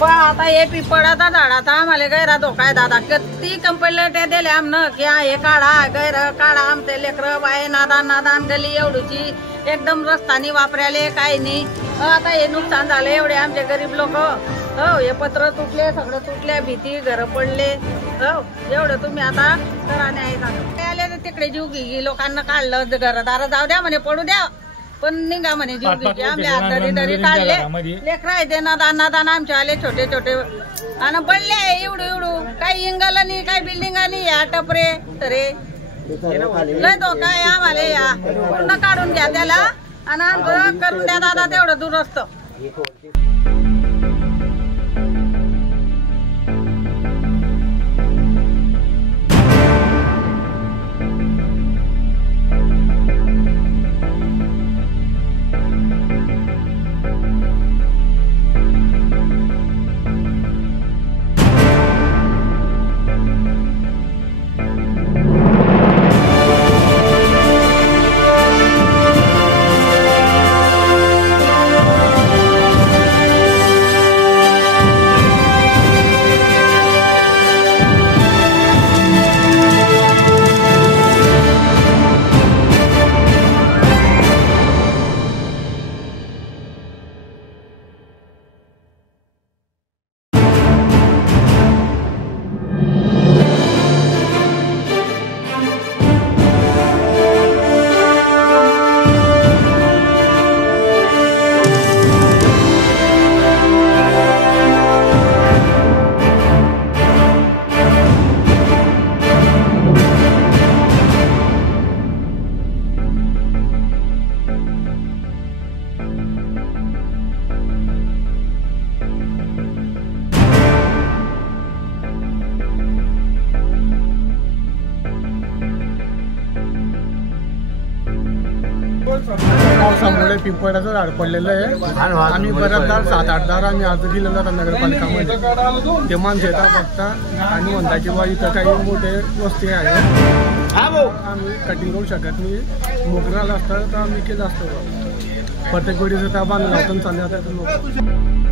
पण आता हे पिपळाचा झाडाचा आम्हाला गैरा धोका आहे दादा. किती कंप्लेंट दिले आमनं की हे काढा गैर काढा. आमचे लेकरं बाय नादान नादान गली एवढीची एकदम रस्तानी वापरायले काही नाही. आता हे नुकसान झालं एवढे आमचे गरीब लोक. हो हे पत्र तुटले सगळं तुटले भीती घर पडले. हो एवढं तुम्ही आता कराने आहे आले तिकडे जीव घी लोकांना काढलं घरदार जाऊ द्या म्हणे पडू द्या पण निघा म्हणे जीव घी. आमल्या दरी दरी काढले लेकर आहे ते नादान नादान आमचे आले छोटे छोटे आणि पडले एवढू एवढू काही इंगल नाही काही बिल्डिंग नाही या टपरे तरे लय धोका आहे आम्हाला. या पूर्ण काढून घ्या त्याला आणि आमचं करून द्या दादा तेवढं दुरुस्त. पावसामुळे पिंपळाचं झाड पडलेलं आहे. आम्ही बऱ्याचदा 7-8 दार आम्ही आज गेलेलो होता नगरपालिकामध्ये. ते माणसं येतात बघता आणि म्हणता की बा इथं काही मोठे वस्ती आहे आम्ही कटिंग करू शकत नाही. मोकराला असतं तर आम्ही केलं असतं. प्रत्येक वेळीचं त्या बांधलं चालले होतं लोक.